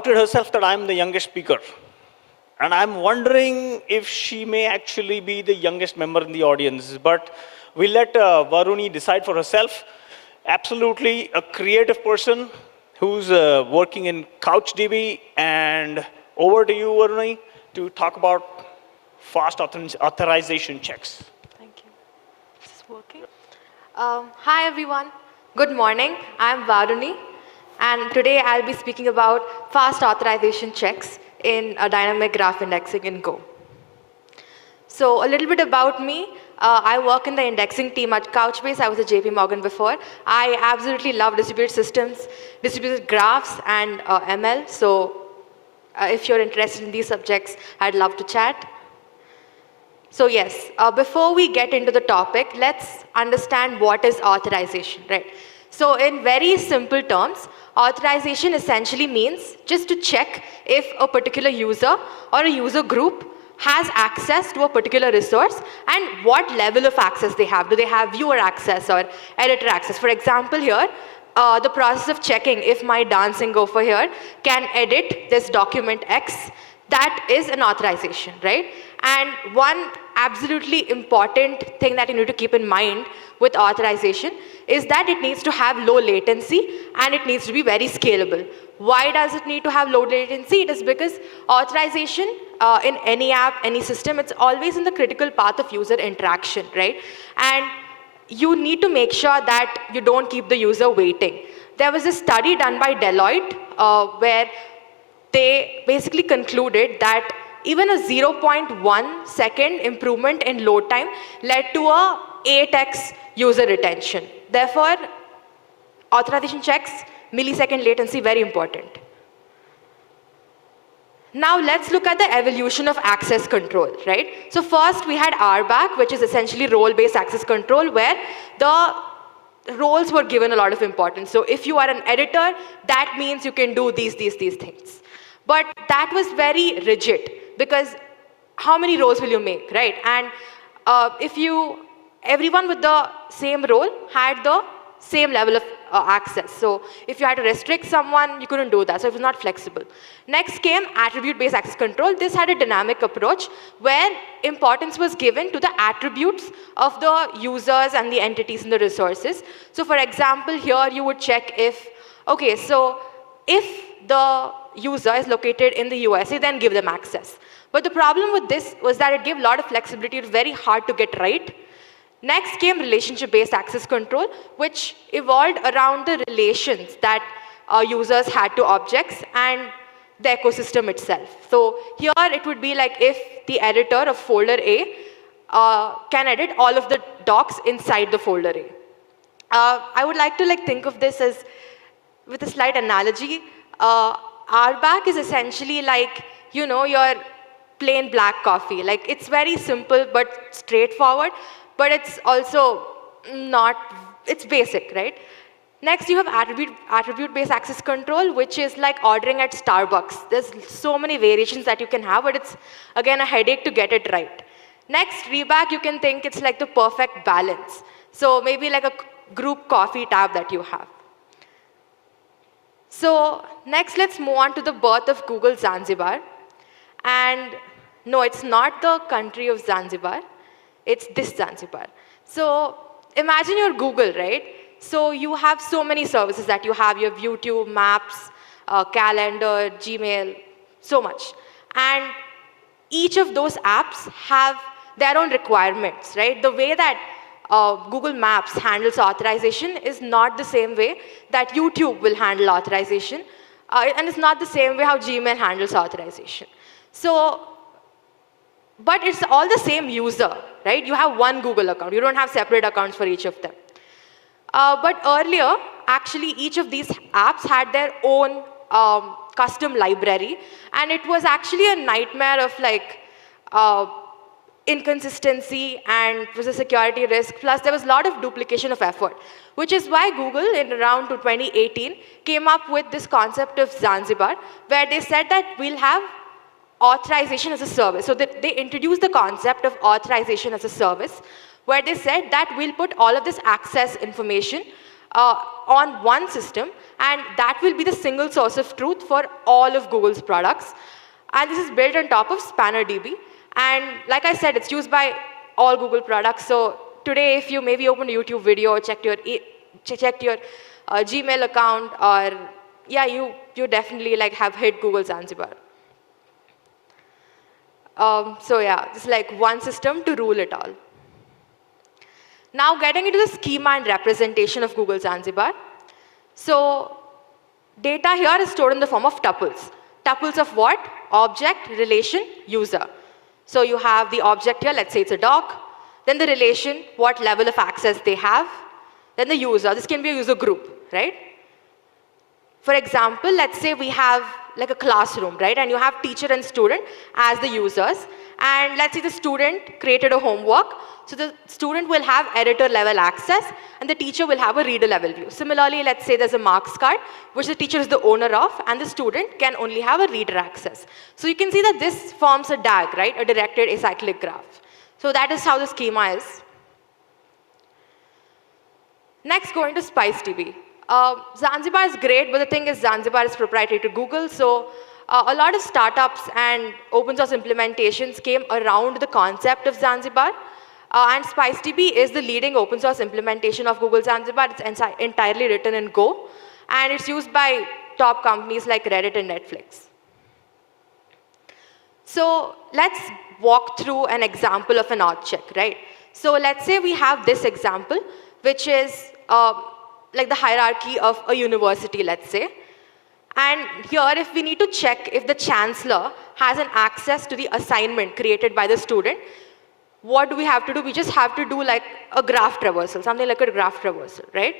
touted herself that I'm the youngest speaker. And I'm wondering if she may actually be the youngest member in the audience. But we'll let Varuni decide for herself. Absolutely a creative person who's working in CouchDB. And over to you, Varuni, to talk about fast authorization checks. Thank you. Is this working? Hi, everyone. Good morning. I'm Varuni. And today I'll be speaking about fast authorization checks in a dynamic graph indexing in Go. So a little bit about me. I work in the indexing team at Couchbase. I was at JP Morgan before. I absolutely love distributed systems, distributed graphs, and ML. So if you're interested in these subjects, I'd love to chat. So yes, before we get into the topic, let's understand what is authorization, right? So in very simple terms, authorization essentially means just to check if a particular user or a user group has access to a particular resource and what level of access they have. Do they have viewer access or editor access? For example here, the process of checking if my dancing gopher here can edit this document X, that is an authorization, right? And one absolutely important thing that you need to keep in mind with authorization is that it needs to have low latency and it needs to be very scalable. Why does it need to have low latency? It is because authorization in any app, any system, it's always in the critical path of user interaction, right? And you need to make sure that you don't keep the user waiting. There was a study done by Deloitte where they basically concluded that even a 0.1 second improvement in load time led to a 8x user retention. Therefore, authorization checks, millisecond latency, very important. Now let's look at the evolution of access control, right? So first we had RBAC, which is essentially role-based access control, where the roles were given a lot of importance. So if you are an editor, that means you can do these things. But that was very rigid, because how many roles will you make, right? And everyone with the same role had the same level of access. So if you had to restrict someone, you couldn't do that. So it was not flexible. Next came attribute-based access control. This had a dynamic approach where importance was given to the attributes of the users and the entities and the resources. So for example, here you would check if, okay, so if the user is located in the USA, then give them access. But the problem with this was that it gave a lot of flexibility. It was very hard to get right. Next came relationship-based access control, which evolved around the relations that users had to objects and the ecosystem itself. So here it would be like if the editor of folder A can edit all of the docs inside the folder A. I would like to think of this as, with a slight analogy, RBAC is essentially like, you know, your plain black coffee. Like, it's very simple but straightforward, but it's also not, it's basic, right? Next, you have attribute-based access control, which is like ordering at Starbucks. There's so many variations that you can have, but it's, again, a headache to get it right. Next, RBAC, you can think it's like the perfect balance. So maybe like a group coffee tab that you have. So next, let's move on to the birth of Google Zanzibar. And no, it's not the country of Zanzibar. It's this Zanzibar. So imagine you're Google, right? So you have so many services that you have. You have YouTube, Maps, Calendar, Gmail, so much. And each of those apps have their own requirements, right? The way that Google Maps handles authorization is not the same way that YouTube will handle authorization. And it's not the same way how Gmail handles authorization. So, but it's all the same user, right? You have one Google account. You don't have separate accounts for each of them. But earlier, actually, each of these apps had their own custom library. And it was actually a nightmare of inconsistency, and it was a security risk. Plus, there was a lot of duplication of effort, which is why Google, in around 2018, came up with this concept of Zanzibar, where they said that we'll have authorization as a service. So they introduced the concept of authorization as a service, where they said that we'll put all of this access information on one system, And that will be the single source of truth for all of Google's products. And this is built on top of SpannerDB. And like I said, it's used by all Google products. So today, if you maybe open a YouTube video, checked your Gmail account, or yeah, you definitely like have hit Google Zanzibar. So yeah, it's like one system to rule it all. Now getting into the schema and representation of Google Zanzibar. So data here is stored in the form of tuples. Tuples of what? Object, relation, user. So you have the object here, let's say it's a dog. Then the relation, what level of access they have. Then the user, this can be a user group, right? For example, let's say we have like a classroom, right? And you have teacher and student as the users. And let's say the student created a homework. So the student will have editor level access, and the teacher will have a reader level view. Similarly, let's say there's a marks card, which the teacher is the owner of, and the student can only have a reader access. So you can see that this forms a DAG, right? A directed acyclic graph. So that is how the schema is. Next, going to SpiceDB. Zanzibar is great, but the thing is Zanzibar is proprietary to Google. So a lot of startups and open source implementations came around the concept of Zanzibar. And SpiceDB is the leading open source implementation of Google Zanzibar. It's entirely written in Go. And it's used by top companies like Reddit and Netflix. So let's walk through an example of an auth check, right? So let's say we have this example, which is like the hierarchy of a university, let's say. And here, if we need to check if the chancellor has an access to the assignment created by the student, what do we have to do? We just have to do like a graph traversal, something like a graph traversal, right?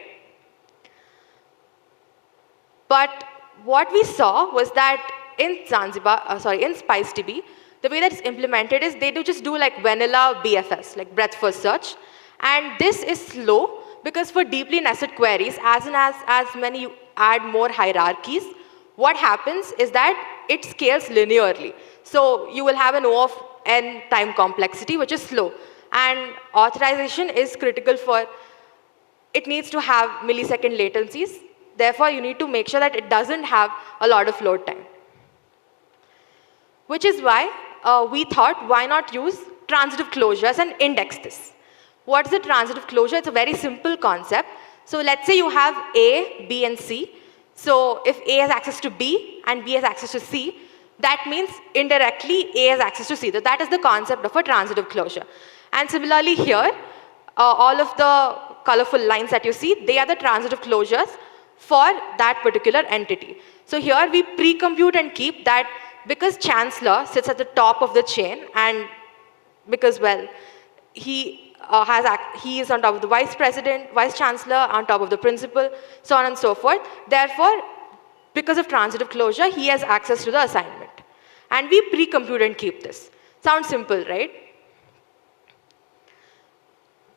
But what we saw was that in in SpiceDB, the way that it's implemented is they just do like vanilla BFS, like breadth first search. And this is slow because for deeply nested queries, as when you add more hierarchies, what happens is that it scales linearly. So you will have an O of n time complexity, which is slow. And authorization is critical for, it needs to have millisecond latencies. Therefore, you need to make sure that it doesn't have a lot of load time. Which is why we thought, why not use transitive closures and index this? What's the transitive closure? It's a very simple concept. So let's say you have A, B, and C. So if A has access to B and B has access to C, that means indirectly A has access to C. So that is the concept of a transitive closure. And similarly here, all of the colorful lines that you see, they are the transitive closures for that particular entity. So here we pre-compute and keep that because chancellor sits at the top of the chain, and because, well, he is on top of the vice president, vice chancellor, on top of the principal, so on and so forth. Therefore, because of transitive closure, he has access to the assignment. And we pre-compute and keep this. Sounds simple, right?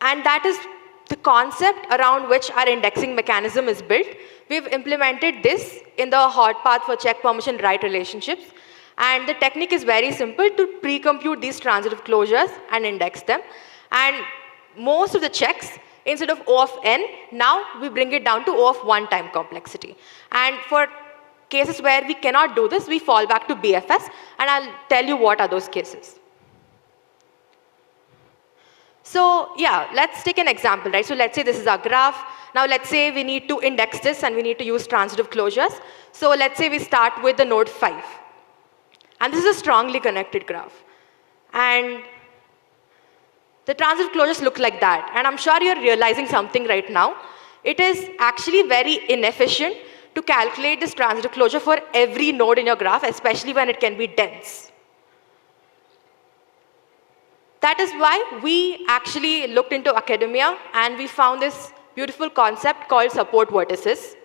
And that is the concept around which our indexing mechanism is built. We've implemented this in the hot path for check permission write relationships. And the technique is very simple to pre-compute these transitive closures and index them. And most of the checks, instead of O of n, now we bring it down to O of 1 time complexity. And for cases where we cannot do this, we fall back to BFS, and I'll tell you what are those cases. So yeah, let's take an example, right? So let's say this is our graph. Now let's say we need to index this, and we need to use transitive closures. So let's say we start with the node 5. And this is a strongly connected graph. And the transitive closures look like that. And I'm sure you're realizing something right now. It is actually very inefficient to calculate this transitive closure for every node in your graph, especially when it can be dense. That is why we actually looked into academia, and we found this beautiful concept called support vertices.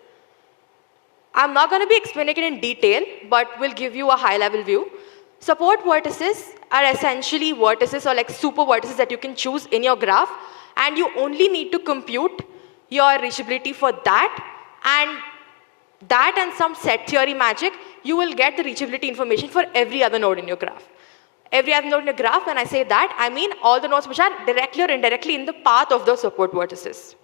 I'm not going to be explaining it in detail, but we'll give you a high-level view. Support vertices are essentially vertices or like super vertices that you can choose in your graph, and you only need to compute your reachability for that, and some set theory magic, you will get the reachability information for every other node in your graph. Every other node in your graph, when I say that, I mean all the nodes which are directly or indirectly in the path of those support vertices.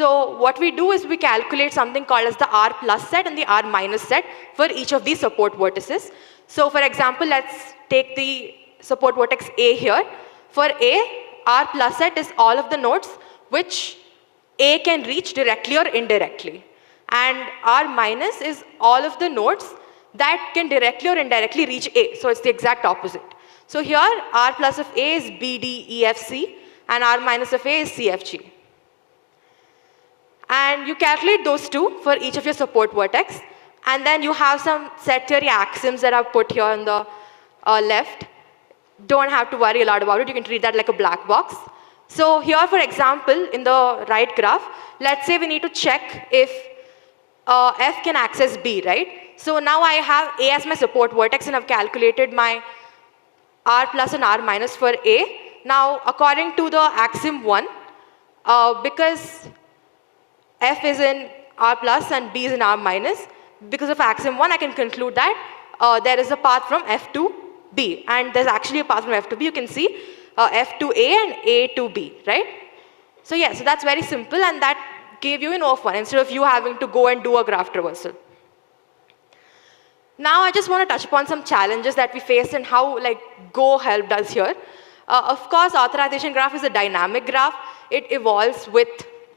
So what we do is we calculate something called as the R plus set and the R minus set for each of these support vertices. So for example, let's take the support vertex A here. For A, R plus set is all of the nodes which A can reach directly or indirectly. And R minus is all of the nodes that can directly or indirectly reach A. So it's the exact opposite. So here, R plus of A is B, D, E, F, C, and R minus of A is C, F, G. And you calculate those two for each of your support vertex. And then you have some set theory axioms that I've put here on the left. Don't have to worry a lot about it. You can treat that like a black box. So here, for example, in the right graph, let's say we need to check if F can access B, right? So now I have A as my support vertex, and I've calculated my R plus and R minus for A. Now, according to the axiom 1, because F is in R plus and B is in R minus, because of axiom 1, I can conclude that there is a path from F to B. And there's actually a path from F to B. You can see F to A and A to B, right? So yeah, so that's very simple, and that gave you an O1 instead of you having to go and do a graph traversal. Now I just want to touch upon some challenges that we faced and how Go helped us here. Of course, authorization graph is a dynamic graph. It evolves with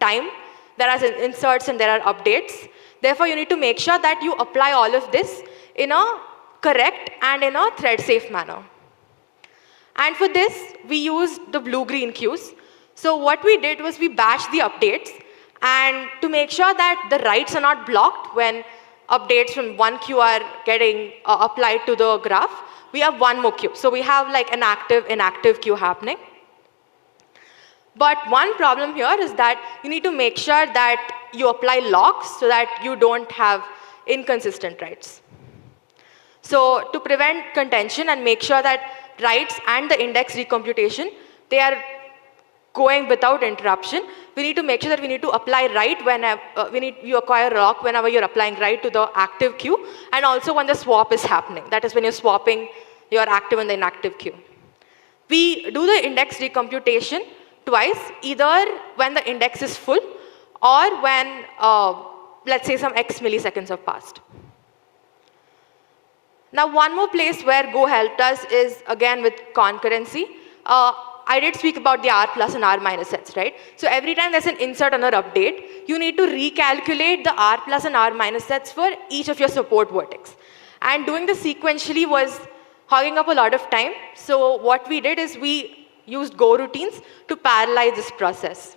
time. There are inserts and there are updates. Therefore, you need to make sure that you apply all of this in a correct and in a thread-safe manner. And for this, we used the blue-green queues. So what we did was we batched the updates, and to make sure that the writes are not blocked when updates from one queue are getting applied to the graph, we have one more queue. So we have an active, inactive queue happening. But one problem here is that you need to make sure that you apply locks so that you don't have inconsistent writes. So to prevent contention and make sure that writes and the index recomputation, they are going without interruption, we need to make sure that we need to apply write whenever you acquire lock whenever you're applying write to the active queue, and also when the swap is happening. That is when you're swapping your active and the inactive queue. We do the index recomputation twice, either when the index is full or when, let's say, some X milliseconds have passed. Now, one more place where Go helped us is, again, with concurrency. I did speak about the R plus and R minus sets, right? So every time there's an insert or an update, you need to recalculate the R plus and R minus sets for each of your support vertex. And doing this sequentially was hogging up a lot of time. So what we did is we used Go routines to parallelize this process.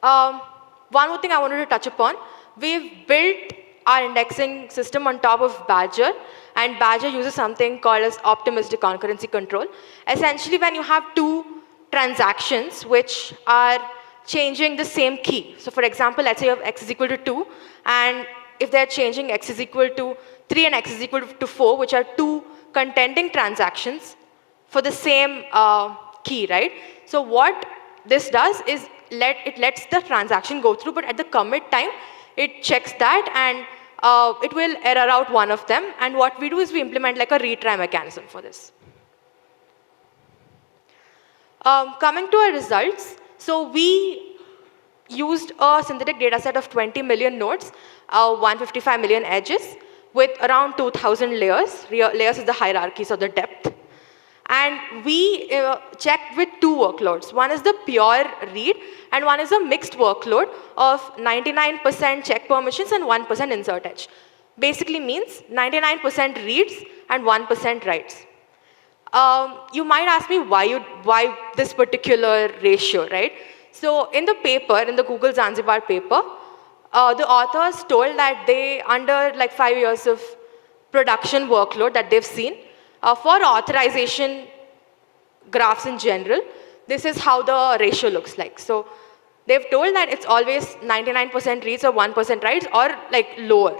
One more thing I wanted to touch upon. We've built our indexing system on top of Badger, and Badger uses something called as optimistic concurrency control. Essentially, when you have two transactions which are changing the same key. So for example, let's say you have x is equal to 2, and if they're changing x is equal to 3 and x is equal to 4, which are two contending transactions for the same key, right? So what this does is it lets the transaction go through, but at the commit time, it checks that, and it will error out one of them. And what we do is we implement a retry mechanism for this. Coming to our results, so we used a synthetic data set of 20 million nodes, 155 million edges, with around 2,000 layers. Layers is the hierarchies or the depth. And we checked with two workloads. One is the pure read, and one is a mixed workload of 99% check permissions and 1% insert edge. Basically means 99% reads and 1% writes. You might ask me why this particular ratio, right? So in the paper, in the Google Zanzibar paper, the authors told that they, under 5 years of production workload that they've seen, for authorization graphs in general, this is how the ratio looks like. So they've told that it's always 99% reads or 1% writes, or lower,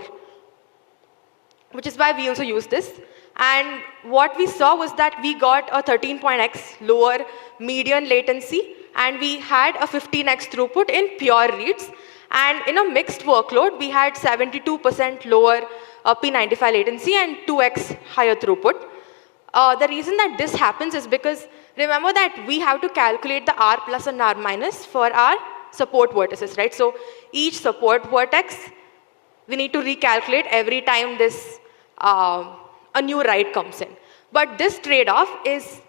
which is why we also use this. And what we saw was that we got a 13x lower median latency, and we had a 15x throughput in pure reads. And in a mixed workload, we had 72% lower P95 latency and 2x higher throughput. The reason that this happens is because remember that we have to calculate the R plus and R minus for our support vertices, right? So each support vertex, we need to recalculate every time this a new write comes in. But this trade-off is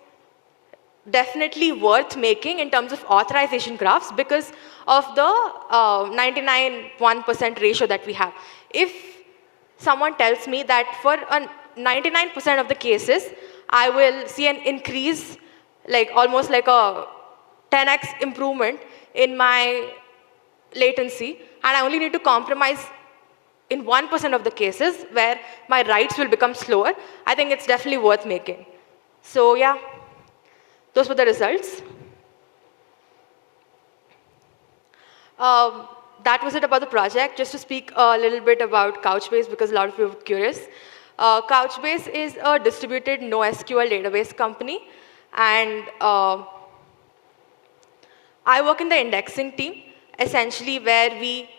definitely worth making in terms of authorization graphs because of the 99.1% ratio that we have. If someone tells me that for 99% of the cases, I will see an increase, like almost like a 10x improvement in my latency, and I only need to compromise in 1% of the cases where my writes will become slower, I think it's definitely worth making. So yeah, those were the results. That was it about the project. Just to speak a little bit about Couchbase, because a lot of you are curious. Couchbase is a distributed NoSQL database company, and I work in the indexing team, essentially where we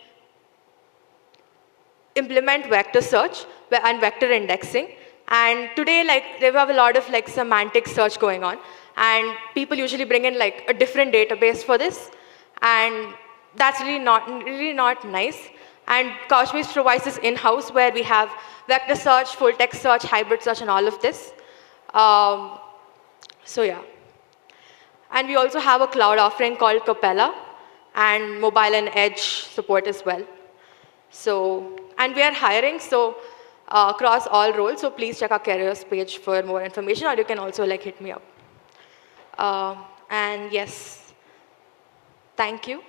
implement vector search and vector indexing. And today, like, we have a lot of like semantic search going on, and people usually bring in like a different database for this, and that's really not nice. And Couchbase provides this in-house where we have vector search, full text search, hybrid search, and all of this. So yeah. And we also have a cloud offering called Capella, and mobile and edge support as well. So, and we are hiring, so across all roles, so please check our careers page for more information, or you can also like hit me up. And yes, thank you.